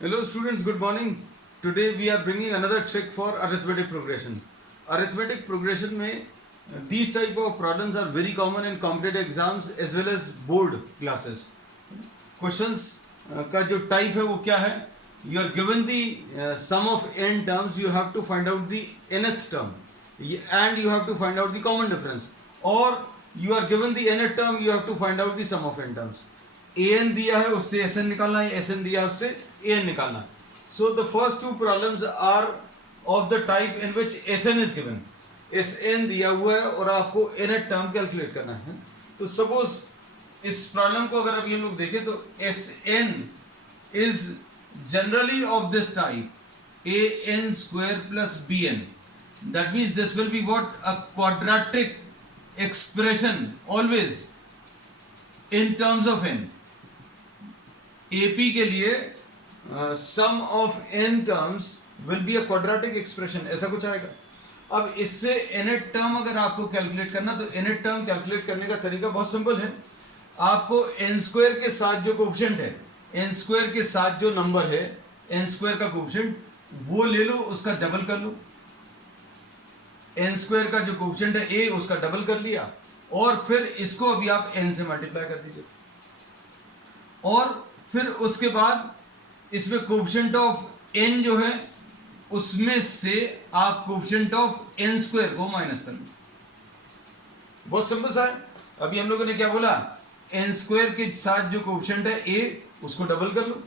Hello students, good morning. Today we are bringing another trick for arithmetic progression. Arithmetic progression में these type of problems are very common in competitive exams as well as board classes. Questions का जो type है वो क्या है? You are given the sum of n terms, you have to find out the nth term and you have to find out the common difference. Or you are given the nth term, you have to find out the sum of n terms. an दिया है उससे sn निकालना है, sn दिया है उससे an निकालना. So the first two problems are of the type in which sn is given. sn दिया हुआ है और आपको nth term कैलकुलेट करना है. तो सपोज इस प्रॉब्लम को अगर अभी हम लोग देखें तो sn is generally of this type an square plus bn. That means this will be what? A quadratic expression always in terms of n. AP के लिए sum of n terms will be a quadratic expression, ऐसा कुछ आएगा. अब इससे nth term अगर आपको calculate करना तो nth टर्म कैलकुलेट करने का तरीका बहुत सिंपल है. आपको n स्क्वायर के साथ जो कोएफिशिएंट है, n स्क्वायर के साथ जो नंबर है, n स्क्वायर का कोएफिशिएंट वो ले लो, उसका डबल कर लो. n स्क्वायर का जो कोएफिशिएंट है a, उसका डबल कर लिया और फिर इसको अभी आप n से मल्टीप्लाई कर दीजिए. और फिर उसके बाद इसमें कोएफिशिएंट ऑफ n जो है उसमें से आप कोएफिशिएंट ऑफ n स्क्वायर को माइनस कर लो. बहुत सिंपल सा है. अभी हम लोगों ने क्या बोला? n स्क्वायर के साथ जो कोएफिशिएंट है a, उसको डबल कर लो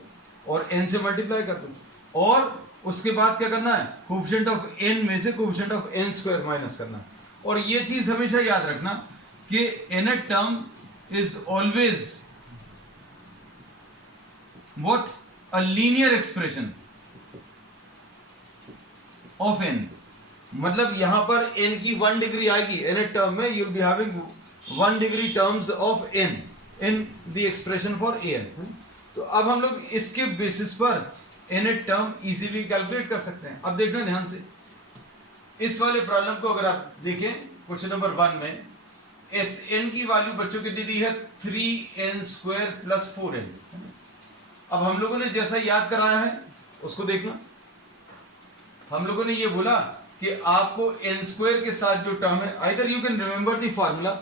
और n से मल्टीप्लाई कर दो. और उसके बाद क्या करना है? कोएफिशिएंट ऑफ n में से coefficient of n square minus करना है. और ये चीज हमेशा याद रखना कि nth term is always what? A linear expression of n. मतलब यहां पर n की 1 डिग्री आएगी nth टर्म में. you will be having 1 degree terms of n in the expression for an. तो अब हम लोग इसके बेसिस पर nth टर्म इजीली कैलकुलेट कर सकते हैं. अब देखना ध्यान से, इस वाले प्रॉब्लम को अगर आप देखें क्वेश्चन नंबर 1 में Sn की वैल्यू बच्चों कितनी दी है? 3n square plus 4n. अब हम लोगों ने जैसा याद कराया है उसको देखना. हम लोगों ने ये बोला कि आपको n स्क्वायर के साथ जो टर्म है, either you can remember the formula,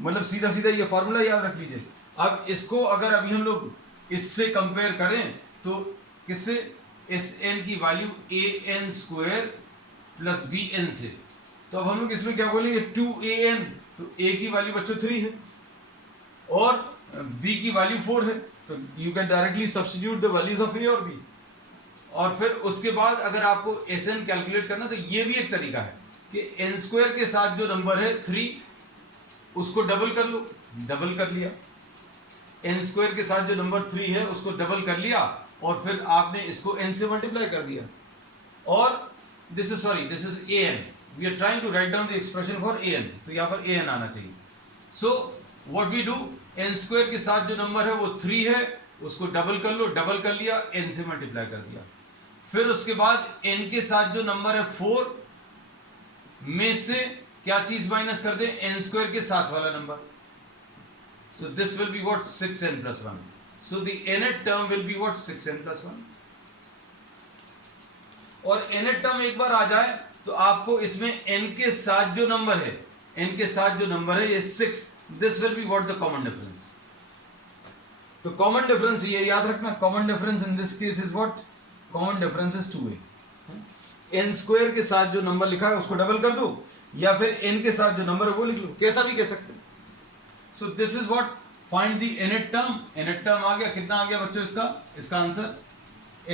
मतलब सीधा सीधा ये फार्मूला याद रख लीजिए. अब इसको अगर अभी हम लोग इससे कंपेयर करें तो किससे? Sn की value an square plus bn से. तो अब हम लोग इसमें क्या बोलेंगे? 2an. तो a की वैल्यू बच्चों 3 है और b की वैल्यू 4 है. तो you can directly substitute the values of A और बी. और फिर उसके बाद अगर आपको Sn कैलकुलेट करना तो ये भी एक तरीका है कि n स्क्वायर के साथ जो नंबर है 3, उसको डबल कर लो. डबल कर लिया. n स्क्वायर के साथ जो नंबर 3 है उसको डबल कर लिया और फिर आपने इसको n से मल्टीप्लाई कर दिया. और this is an. We are trying to write down the expression for an. तो यहां पर an आना चाहिए. So what we do, n square के साथ जो नंबर है वो 3 है, उसको डबल कर लो. डबल कर लिया, n से मल्टीप्लाई कर दिया. फिर उसके बाद n के साथ जो नंबर है 4 में से क्या चीज माइनस कर दें? n स्क्वायर के साथ वाला number. So this will be what? 6n plus 1. So the nth term will be what? 6n plus 1. और nth टर्म एक बार आ जाए तो आपको इसमें n के साथ जो नंबर है, n के साथ जो नंबर है ये 6, this will be what? The common difference. तो common difference ये याद रखना. common difference in this case is what? common difference is 2a. n square के साथ जो नंबर लिखा है उसको डबल कर दो या फिर n के साथ जो नंबर है वो लिख लो, कैसा भी कह सकते हैं. So this is what? Find the nth term. nth term आ गया. कितना आ गया बच्चों इसका answer?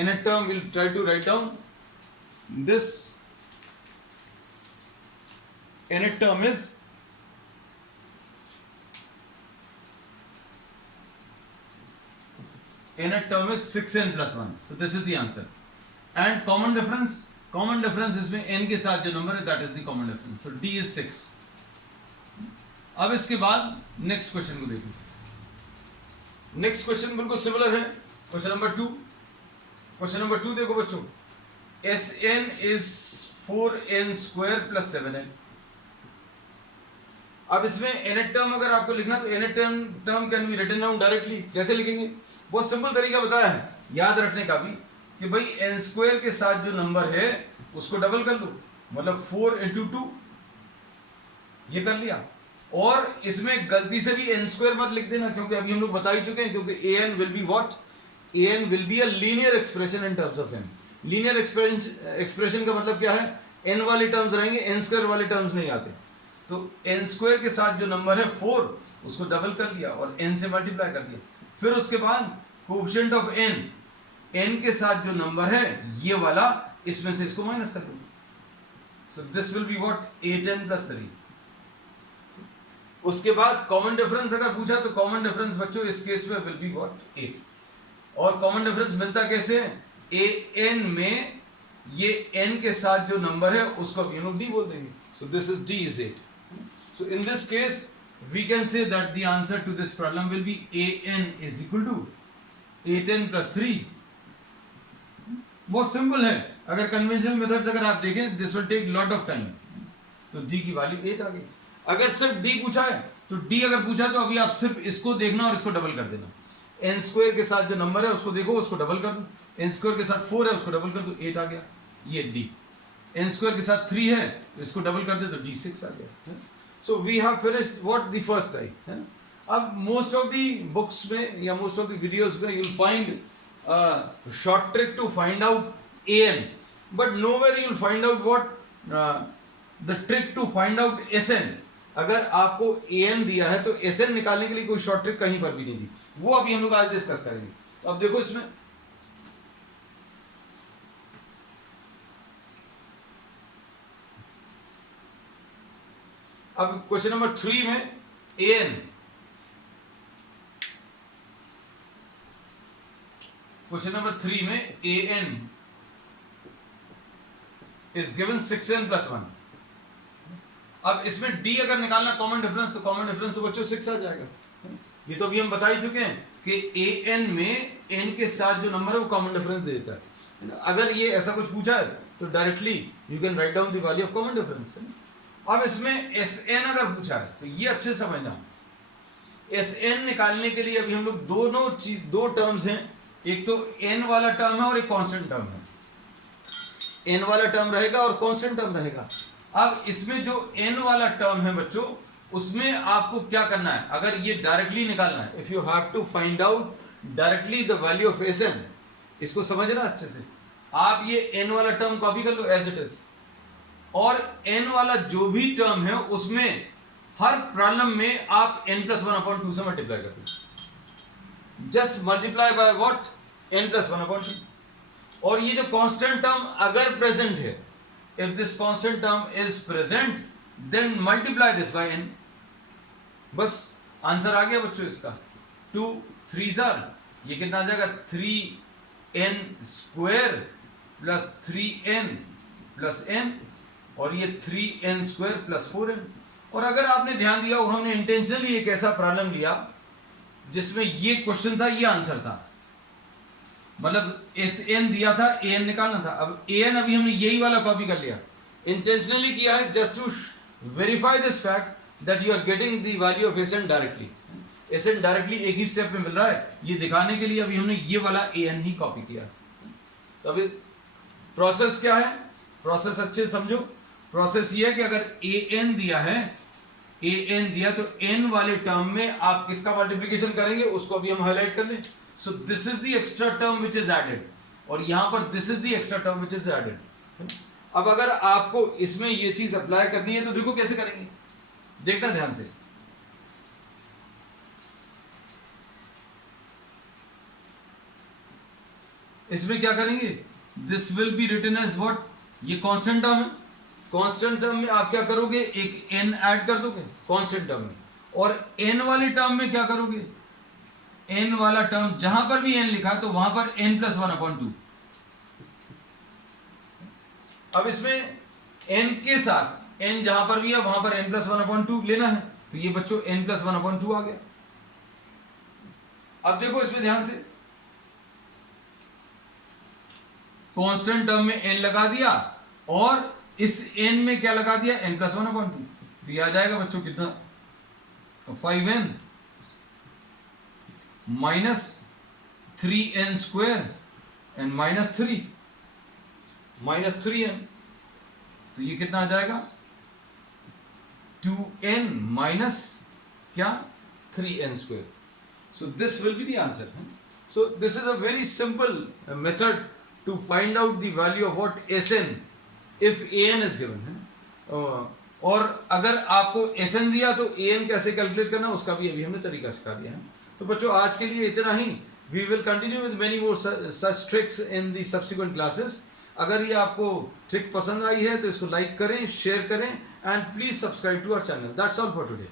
nth term will try to write down this. nth term is nth term is 6n plus 1. So this is the answer. And common difference इसमें n के साथ जो नंबर है that is the common difference. So D is 6. अब इसके बाद next question को देखिए. नेक्स्ट क्वेश्चन बिल्कुल सिमिलर है. Question number 2. क्वेश्चन नंबर 2 देखो बच्चों. Sn is 4n square plus 7n. अब इसमें nth टर्म अगर आपको लिखना तो nth term can be written down directly. कैसे लिखेंगे? बहुत सिंपल तरीका बताया है याद रखने का भी. कि भाई n स्क्वायर के साथ जो नंबर है उसको डबल कर लो, मतलब 4 इंटू 2, ये कर लिया। और इसमें गलती से भी n स्क्वायर मत लिख देना, क्योंकि अभी हम लोग बता ही चुके हैं, क्योंकि an will be what, an will be a linear expression in terms of n। Linear expression का मतलब क्या है, n वाले टर्म्स रहेंगे, n स्क्वायर वाले टर्म्स नहीं आते। तो n स्क्वायर के साथ जो नंबर है 4, उसको डबल कर लिया और n से मल्टीप्लाई कर दिया। फिर उसके बाद कोएफिशिएंट ऑफ n के साथ जो नंबर है ये वाला, इसमें से इसको माइनस कर दो। So this will be what, 8n plus 3। उसके बाद कॉमन डिफरेंस अगर पूछा तो कॉमन डिफरेंस बच्चों इस केस में विल बी व्हाट, 8। और कॉमन डिफरेंस मिलता कैसे है, an में ये n के साथ जो नंबर है उसको हम लोग d बोल देंगे। सो this is d is 8। So in this case we can say that the answer to this problem will be an is equal to 8n plus 3। बहुत सिंपल है। अगर कन्वेंशनल मेथड्स अगर आप देखें, this will take lot of time. तो d की value 8 आ गई। अगर सिर्फ d पूछा है तो d अगर पूछा तो अभी आप सिर्फ इसको देखना और इसको डबल कर देना। n स्क्वायर के साथ जो नंबर है उसको देखो, उसको डबल कर दो। n स्क्वायर के साथ 4 है, उसको डबल कर दो, 8 आ गया, ये d। n स्क्वायर के साथ 3 है, इसको डबल कर दे तो d 6 आ गया। So we have finished what the first type, है ना। अब most of the books में या most of the videos में you'll find a short trick to find out an, but nowhere you'll find out what the trick to find out Sn। अगर आपको an दिया है तो Sn निकालने के लिए कोई शॉर्ट ट्रिक कहीं पर भी नहीं दी, वो अभी हम लोग आज डिस्कस करेंगे। तो अब देखो इसमें अब क्वेश्चन नंबर 3 में an, क्वेश्चन नंबर 3 में an is given 6n plus 1। अब इसमें d अगर निकालना कॉमन डिफरेंस, तो कॉमन डिफरेंस तो बच्चों 6 आ जाएगा। ये तो अभी हम बता ही चुके हैं कि an में n के साथ जो नंबर है वो कॉमन डिफरेंस देता है। अगर ये ऐसा कुछ पूछा है तो directly you can write down the value of common difference. अब इसमें Sn अगर पूछा है तो ये अच्छे से समझना। Sn निकालने के लिए अभी हम लोग दो टर्म्स हैं, एक तो n वाला टर्म है और एक कांस्टेंट टर्म है। n वाला टर्म रहेगा और कांस्टेंट टर्म रहेगा। अब इसमें जो n वाला टर्म है बच्चों, उसमें आपको क्या करना है, अगर ये डायरेक्टली निकालना है, if you have to find out directly the value of Sn, इसको समझना अच्छे से। आप ये n वाला टर्म कॉपी कर लो एज इट इज, और n वाला जो भी टर्म है उसमें हर प्रॉब्लम में आप n प्लस 1/2 से मल्टीप्लाई कर दो। Just multiply by what, n plus 1/2। और ये जो कांस्टेंट टर्म अगर प्रेजेंट है, if this constant term is present, then multiply this by n। बस आंसर आ गया बच्चों इसका। 2 3s आर, ये कितना आ जाएगा, 3n square plus 3n plus n, और ये 3n स्क्वायर प्लस 4n। और अगर आपने ध्यान दिया हो, हमने इंटेंशनली एक ऐसा प्रॉब्लम लिया जिसमें ये क्वेश्चन था, ये आंसर था, मतलब Sn दिया था, an निकालना था। अब an अभी हमने यही वाला कॉपी कर लिया, इंटेंशनली किया है, just to verify this fact that you are getting the value of Sn directly. Sn directly एक ही स्टेप में मिल रहा है, ये दिखाने के लिए अभी हमने ये वाला an ही कॉपी किया। तो अभी प्रोसेस क्या है, प्रोसेस अच्छे समझो। प्रोसेस ये है कि अगर an दिया है, an दिया तो n वाले टर्म में आप किसका मल्टीप्लिकेशन करेंगे, उसको अभी हम हाईलाइट कर लें। So this is the extra term which is added, और यहां पर this is the extra term which is added. अब अगर आपको इसमें ये चीज अप्लाई करनी है तो देखो कैसे करेंगे, देखना ध्यान से। इसमें क्या करेंगे, this will be written as what, ये कांस्टेंट टर्म है, कांस्टेंट टर्म में आप क्या करोगे, एक n ऐड कर दोगे कांस्टेंट टर्म में, और n वाले टर्म में क्या करोगे, n वाला टर्म जहां पर भी n लिखा तो वहां पर n प्लस 1/2। अब इसमें n के साथ n जहां पर भी है वहां पर n प्लस 1/2 लेना है, तो ये बच्चों n प्लस 1/2 आ गया। अब देखो इसमें ध्यान से, कांस्टेंट टर्म में n लगा दिया और इस n में क्या लगा दिया, n प्लस 1/2। तो ये आ जाएगा बच्चों कितना, 5n minus 3n square N -3n, तो ये कितना आ जाएगा 2n माइनस क्या 3n square. So this will be the answer. So this is a very simple method to find out the value of what Sn if an is given. और अगर आपको Sn दिया तो an कैसे calculate करना उसका भी अभी हमने तरीका सिखा दिया है. तो बच्चों आज के लिए इतना ही. We will continue with many more such tricks in the subsequent classes. अगर ये आपको ट्रिक पसंद आई है तो इसको लाइक करें, शेयर करें, and please subscribe to our channel. That's all for today.